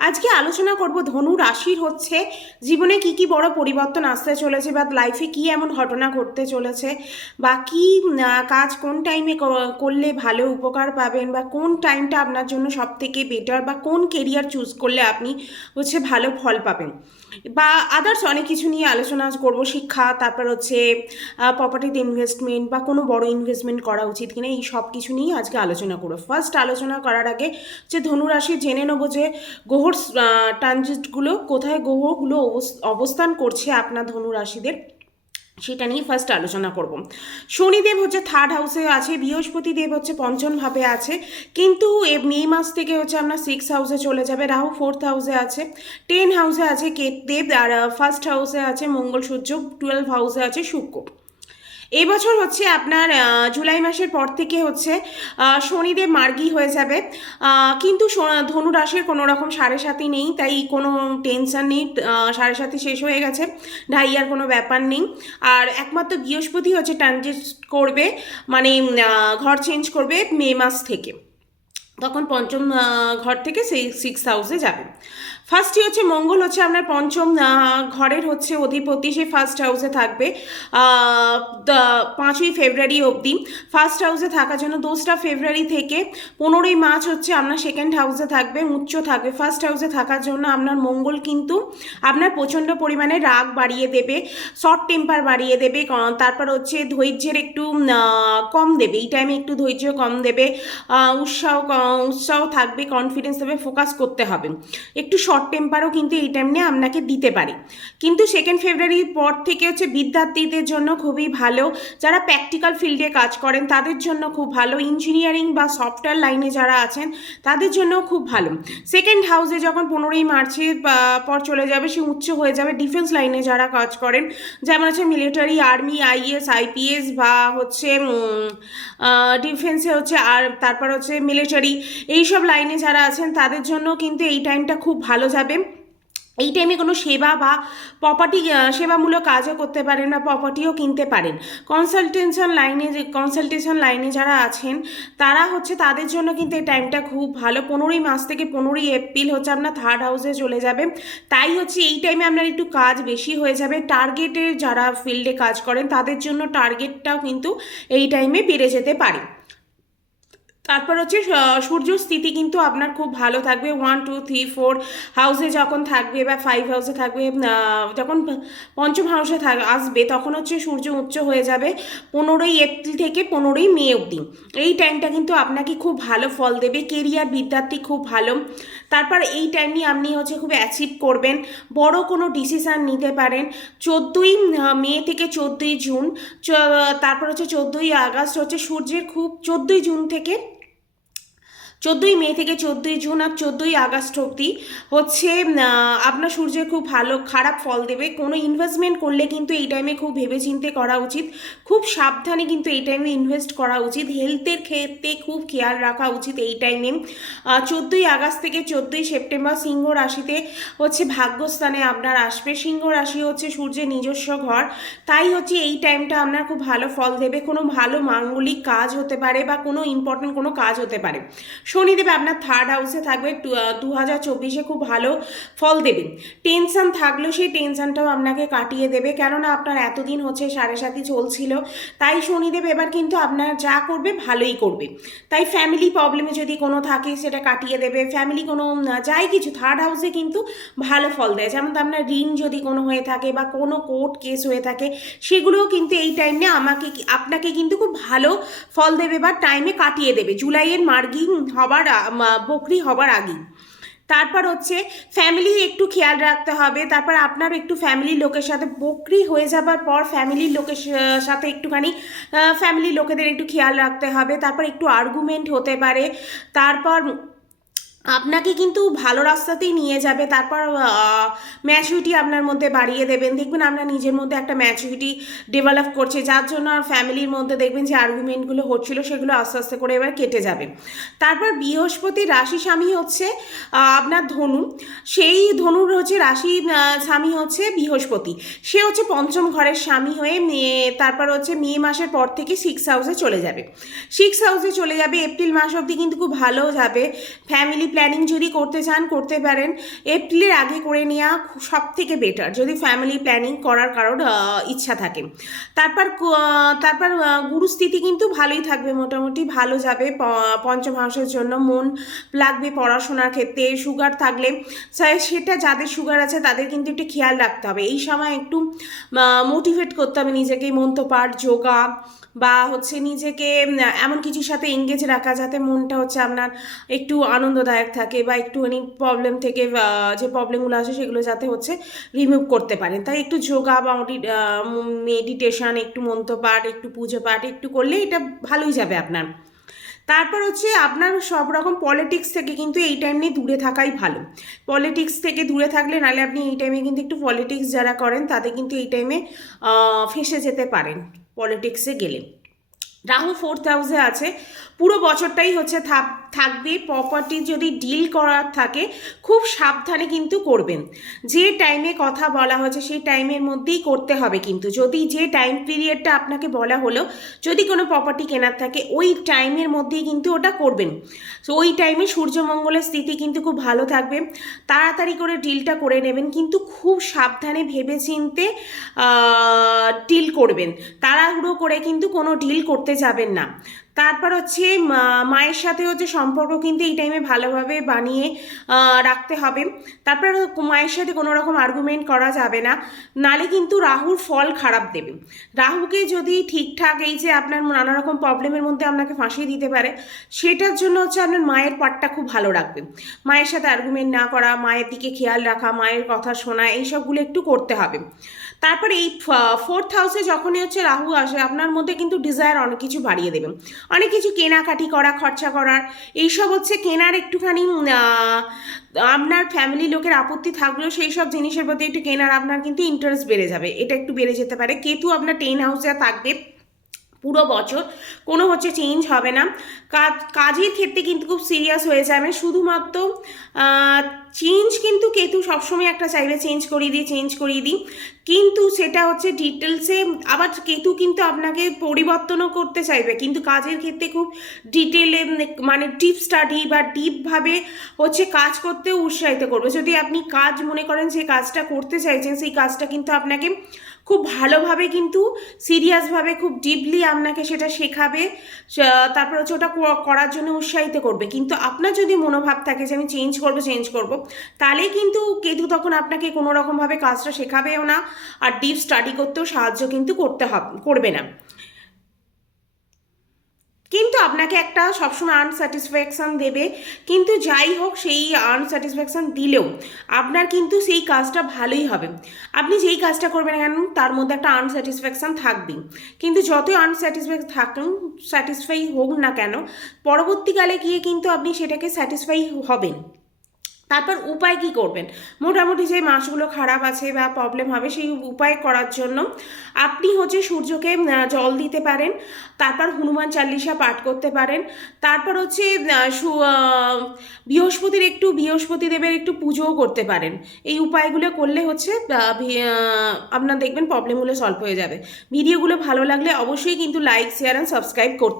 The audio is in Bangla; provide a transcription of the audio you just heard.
আজকে আলোচনা করব ধনু রাশির হচ্ছে জীবনে কি কি বড় পরিবর্তন আসতে চলেছে বা লাইফে কি এমন ঘটনা ঘটতে চলেছে বা কি কাজ কোন টাইমে করলে ভালো উপকার পাবেন বা কোন টাইমটা আপনার জন্য সব থেকে বেটার বা কোন কেরিয়ার চুজ করলে আপনি হচ্ছে ভালো ফল পাবেন বা আদার্স অনেক কিছু নিয়ে আলোচনা করব। শিক্ষা, তারপর হচ্ছে প্রপার্টিতে ইনভেস্টমেন্ট বা কোনো বড় ইনভেস্টমেন্ট করা উচিত কিনা, এই সব কিছু নিয়ে আজকে আলোচনা করব। ফার্স্ট আলোচনা করার আগে যে ধনুরাশি জেনে নেবো যে গ্রহর ট্রানজিটগুলো কোথায় গ্রহগুলো অবস্থান করছে আপনার ধনু রাশিদের, সেটা নিয়ে ফার্স্ট আলোচনা করব। শনিদেব হচ্ছে থার্ড হাউসে আছে, বৃহস্পতি দেব হচ্ছে পঞ্চম ভাবে আছে, কিন্তু মে মাস থেকে হচ্ছে আপনার সিক্স হাউসে চলে যাবে। রাহু ফোর্থ হাউসে আছে, 10 হাউসে আছে কেতদেব, আর ফার্স্ট হাউসে আছে মঙ্গল সূর্য, 12 হাউসে আছে শুক্র। এবছর হচ্ছে আপনার জুলাই মাসের পর থেকে হচ্ছে শনিদেব মার্গী হয়ে যাবে, কিন্তু ধনু রাশির কোনো রকম সাড়ে সাথী নেই, তাই কোনো টেনশন নেই। সাড়ে সাথী শেষ হয়ে গেছে, ঢাইয়ার কোনো ব্যাপার নেই। আর একমাত্র বৃহস্পতি হচ্ছে ট্রানজিট করবে, মানে ঘর চেঞ্জ করবে মে মাস থেকে, তখন পঞ্চম ঘর থেকে সেই সিক্স হাউসে যাবে। ফার্স্টই হচ্ছে মঙ্গল হচ্ছে আপনার পঞ্চম ঘরের হচ্ছে অধিপতি, সে ফার্স্ট হাউসে থাকবে 5ই ফেব্রুয়ারি অবধি। ফার্স্ট হাউসে থাকার জন্য 2রা ফেব্রুয়ারি থেকে 15ই মার্চ হচ্ছে আপনার সেকেন্ড হাউসে থাকবে, উচ্চ থাকবে। ফার্স্ট হাউসে থাকার জন্য আপনার মঙ্গল কিন্তু আপনার প্রচণ্ড পরিমাণে রাগ বাড়িয়ে দেবে, শর্ট টেম্পার বাড়িয়ে দেবে, তারপর হচ্ছে ধৈর্যের একটু কম দেবে, এই টাইমে একটু ধৈর্য কম দেবে, উৎসাহ থাকবে, কনফিডেন্স দেবে, ফোকাস করতে হবে। একটু শর্ট টেম্পারও কিন্তু এই টাইমে আপনাকে দিতে পারে। কিন্তু সেকেন্ড ফেব্রুয়ারির পর থেকে হচ্ছে বিদ্যার্থীদের জন্য খুবই ভালো, যারা প্র্যাকটিক্যাল ফিল্ডে কাজ করেন তাদের জন্য খুব ভালো, ইঞ্জিনিয়ারিং বা সফটওয়্যার লাইনে যারা আছেন তাদের জন্য খুব ভালো। সেকেন্ড হাউসে যখন 15ই মার্চের পর চলে যাবে, সে উচ্চ হয়ে যাবে ডিফেন্স লাইনে যারা কাজ করেন, যেমন হচ্ছে মিলিটারি, আর্মি, আইএস, আইপিএস বা হচ্ছে ডিফেন্সে হচ্ছে, আর তারপর হচ্ছে মিলিটারি, এইসব লাইনে যারা আছেন তাদের জন্য কিন্তু এই টাইমটা খুব ভালো যাবে। এই টাইমে কোনো সেবা বা প্রপার্টি সেবামূলক কাজও করতে পারেন বা প্রপার্টিও কিনতে পারেন। কনসালটেশন লাইনে যারা আছেন তারা হচ্ছে তাদের জন্য কিন্তু এই টাইমটা খুব ভালো। 15ই মার্চ থেকে 15ই এপ্রিল হচ্ছে আপনার থার্ড হাউসে চলে যাবে, তাই হচ্ছে এই টাইমে আপনার একটু কাজ বেশি হয়ে যাবে। টার্গেটে যারা ফিল্ডে কাজ করেন তাদের জন্য টার্গেটটাও কিন্তু এই টাইমে বেড়ে যেতে পারে। তারপর হচ্ছে সূর্য স্থিতি কিন্তু আপনার খুব ভালো থাকবে, 1 2 3 4 হাউসে যখন থাকবে বা 5 হাউসে থাকবে, যখন পঞ্চম হাউসে আসবে তখন হচ্ছে সূর্য উচ্চ হয়ে যাবে 15ই এপ্রিল থেকে 15ই মে অবধি। এই টাইমটা কিন্তু আপনাকে খুব ভালো ফল দেবে, কেরিয়ার বিদ্যার্থী খুব ভালো। তারপর এই টাইমই আপনি হচ্ছে খুব অ্যাচিভ করবেন, বড় কোনো ডিসিশান নিতে পারেন। 14ই মে থেকে 14ই জুন, তারপর হচ্ছে 14ই আগস্ট হচ্ছে সূর্যের খুব, 14ই জুন থেকে 14ই মে থেকে 14ই জুন আর 14ই আগস্ট অবধি হচ্ছে আপনার সূর্যের খুব ভালো খারাপ ফল দেবে। কোনো ইনভেস্টমেন্ট করলে কিন্তু এই টাইমে খুব ভেবেচিন্তে করা উচিত, খুব সাবধানে কিন্তু এই টাইমে ইনভেস্ট করা উচিত, হেলথের ক্ষেত্রে খুব খেয়াল রাখা উচিত এই টাইমে। 14ই আগস্ট থেকে 14ই সেপ্টেম্বর সিংহ রাশিতে হচ্ছে ভাগ্যস্থানে আপনার আসবে। সিংহ রাশি হচ্ছে সূর্যের নিজস্ব ঘর, তাই হচ্ছে এই টাইমটা আপনার খুব ভালো ফল দেবে। কোনো ভালো মাঙ্গলিক কাজ হতে পারে বা কোনো ইম্পর্টেন্ট কোনো কাজ হতে পারে। শনিদেব আপনার থার্ড হাউসে থাকবে, 2024 খুব ভালো ফল দেবে। টেনশন থাকলেও সেই টেনশনটাও আপনাকে কাটিয়ে দেবে, কেননা আপনার এতদিন হচ্ছে সাড়ে সাথী চলছিল, তাই শনিদেব এবার কিন্তু আপনার যা করবে ভালোই করবে। তাই ফ্যামিলি প্রবলেমে যদি কোনো থাকে সেটা কাটিয়ে দেবে, ফ্যামিলি কোনো যাই কিছু থার্ড হাউসে কিন্তু ভালো ফল দেয়। যেমন তো আপনার ঋণ যদি কোনো হয়ে থাকে বা কোনো কোর্ট কেস হয়ে থাকে, সেগুলোও কিন্তু এই টাইমে আপনাকে কিন্তু খুব ভালো ফল দেবে বা টাইমে কাটিয়ে দেবে, জুলাইয়ের মার্গী হবার বকরি হবার আগেই। তারপর হচ্ছে ফ্যামিলি একটু খেয়াল রাখতে হবে। তারপর আপনার একটু ফ্যামিলির লোকের সাথে বকরি হয়ে যাবার পর ফ্যামিলির লোকের সাথে একটুখানি ফ্যামিলির লোকেদের একটু খেয়াল রাখতে হবে। তারপর একটু আর্গুমেন্ট হতে পারে, তারপর আপনাকে কিন্তু ভালো রাস্তাতেই নিয়ে যাবে। তারপর ম্যাচুরিটি আপনার মধ্যে বাড়িয়ে দেবেন, দেখবেন আপনার নিজের মধ্যে একটা ম্যাচুরিটি ডেভেলপ করছে, যার জন্য আর ফ্যামিলির মধ্যে দেখবেন যে আর্গুমেন্টগুলো হচ্ছিল সেগুলো আস্তে আস্তে করে এবার কেটে যাবে। তারপর বৃহস্পতির রাশি স্বামী হচ্ছে আপনার ধনু, সেই ধনুর হচ্ছে রাশি স্বামী হচ্ছে বৃহস্পতি, সে হচ্ছে পঞ্চম ঘরের স্বামী হয়ে তারপর হচ্ছে মে মাসের পর থেকে সিক্স হাউসে চলে যাবে। সিক্স হাউসে চলে যাবে, এপ্রিল মাস অবধি কিন্তু খুব ভালো যাবে। ফ্যামিলি প্ল্যানিং যদি করতে চান করতে পারেন, এপ্রিলের আগে করে নেওয়া সব থেকে বেটার যদি ফ্যামিলি প্ল্যানিং করার কারোর ইচ্ছা থাকে। তারপর গুরুস্থিতি কিন্তু ভালোই থাকবে, মোটামুটি ভালো যাবে পঞ্চম হাউসের জন্য। মন লাগবে পড়াশোনার ক্ষেত্রে। সুগার থাকলে সেটা যাদের সুগার আছে তাদের কিন্তু একটু খেয়াল রাখতে হবে, এই সময় একটু মোটিভেট করতে হবে নিজেকে, মন্ত্রপাঠ, যোগা বা হচ্ছে নিজেকে এমন কিছুর সাথে এঙ্গেজ রাখা যাতে মনটা হচ্ছে আপনার একটু আনন্দদায়ক থাকে, বা একটুখানি প্রবলেম থেকে যে প্রবলেমগুলো আছে সেগুলো যাতে হচ্ছে রিমুভ করতে পারেন। তাই একটু যোগা বা মেডিটেশন, একটু মন্ত্রপাঠ, একটু পুজো পাঠ একটু করলে এটা ভালোই যাবে আপনার। তারপর হচ্ছে আপনার সব রকম পলিটিক্স থেকে কিন্তু এই টাইমে দূরে থাকাই ভালো। পলিটিক্স থেকে দূরে থাকলে, নাহলে আপনি এই টাইমে কিন্তু একটু পলিটিক্স যারা করেন তাদের কিন্তু এই টাইমে ফেঁসে যেতে পারেন পলিটিক্সে গেলে। রাহু 4th হাউসে আছে, পুরো বছরটাই হচ্ছে থাকবে। প্রপার্টি যদি ডিল করার থাকে খুব সাবধানে কিন্তু করবেন। যে টাইমে কথা বলা হয়েছে সেই টাইমের মধ্যেই করতে হবে, কিন্তু যদি যে টাইম পিরিয়ডটা আপনাকে বলা হলো যদি কোনো প্রপার্টি কেনার থাকে ওই টাইমের মধ্যেই কিন্তু ওটা করবেন। তো ওই টাইমে সূর্যমঙ্গলের স্থিতি কিন্তু খুব ভালো থাকবে, তাড়াতাড়ি করে ডিলটা করে নেবেন, কিন্তু খুব সাবধানে ভেবেচিন্তে ডিল করবেন, তাড়াহুড়ো করে কিন্তু কোনো ডিল করতে যাবেন না। তারপর হচ্ছে মায়ের সাথে হচ্ছে সম্পর্ক কিন্তু এই টাইমে ভালোভাবে বানিয়ে রাখতে হবে। তারপর মায়ের সাথে কোনো রকম আর্গুমেন্ট করা যাবে না, নালে কিন্তু রাহুর ফল খারাপ দেবে। রাহুকে যদি ঠিকঠাক এই যে আপনার নানা রকম প্রবলেমের মধ্যে আপনাকে ফাঁসিয়ে দিতে পারে, সেটার জন্য হচ্ছে আপনার মায়ের পার্টটা খুব ভালো রাখবে। মায়ের সাথে আর্গুমেন্ট না করা, মায়ের দিকে খেয়াল রাখা, মায়ের কথা শোনা, এইসবগুলো একটু করতে হবে। তারপর এই 4th হাউসে যখনই হচ্ছে রাহু আসে আপনার মধ্যে কিন্তু ডিজায়ার অনেক কিছু বাড়িয়ে দেবে, অনেক কিছু কেনাকাটি করা, খরচা করার, এইসব হচ্ছে কেনার একটুখানি আপনার ফ্যামিলি লোকের আপত্তি থাকলেও সেই সব জিনিসের প্রতি একটু কেনার আপনার কিন্তু ইন্টারেস্ট বেড়ে যাবে, এটা একটু বেড়ে যেতে পারে। কেতু আপনার 10th হাউসে থাকবে পুরো বছর, কোনো হচ্ছে চেঞ্জ হবে না। কাজের ক্ষেত্রে কিন্তু খুব সিরিয়াস হয়ে যাবে, শুধুমাত্র চেঞ্জ কিন্তু কেতু সবসময় একটা চাইবে চেঞ্জ করিয়ে দিই, কিন্তু সেটা হচ্ছে ডিটেলসে। আবার কেতু কিন্তু আপনাকে পরিবর্তনও করতে চাইবে, কিন্তু কাজের ক্ষেত্রে খুব ডিটেলে মানে ডিপ স্টাডি বা ডিপভাবে হচ্ছে কাজ করতে উৎসাহিত করবে। যদি আপনি কাজ মনে করেন যে কাজটা করতে চাইছেন, সেই কাজটা কিন্তু আপনাকে খুব ভালোভাবে কিন্তু সিরিয়াসভাবে খুব ডিপলি আপনাকে সেটা শেখাবে, তারপর হচ্ছে ওটা করার জন্য উৎসাহিত করবে। কিন্তু আপনার যদি মনোভাব থাকে যে আমি চেঞ্জ করব, তাহলে কিন্তু কেতু তখন আপনাকে কোনো রকমভাবে কাজটা শেখাবেও না, আর ডিপ স্টাডি করতেও সাহায্য কিন্তু করবে না। কিন্তু আপনাকে একটা সবসময় আনস্যাটিসফ্যাকশান দেবে, কিন্তু যাই হোক সেই আনস্যাটিসফ্যাকশান দিলেও আপনার কিন্তু সেই কাজটা ভালোই হবে। আপনি যেই কাজটা করবেন না কেন তার মধ্যে একটা আনস্যাটিসফ্যাকশান থাকবেই, কিন্তু যতই স্যাটিসফাই হোক না কেন পরবর্তীকালে গিয়ে কিন্তু আপনি সেটাকে স্যাটিসফাই হবেন। তারপর উপায় কি করবেন, মোটামুটি যে মাসগুলো খারাপ আছে বা প্রবলেম হবে সেই উপায় করার জন্য আপনি হচ্ছে সূর্যকে জল দিতে পারেন, তারপর হনুমান চালিসা পাঠ করতে পারেন, তারপর হচ্ছে বৃহস্পতি দেবের একটু পুজোও করতে পারেন। এই উপায়গুলো করলে হচ্ছে আপনার দেখবেন প্রবলেমগুলো সলভ হয়ে যাবে। ভিডিওগুলো ভালো লাগলে অবশ্যই কিন্তু লাইক, শেয়ার অ্যান্ড সাবস্ক্রাইব করতে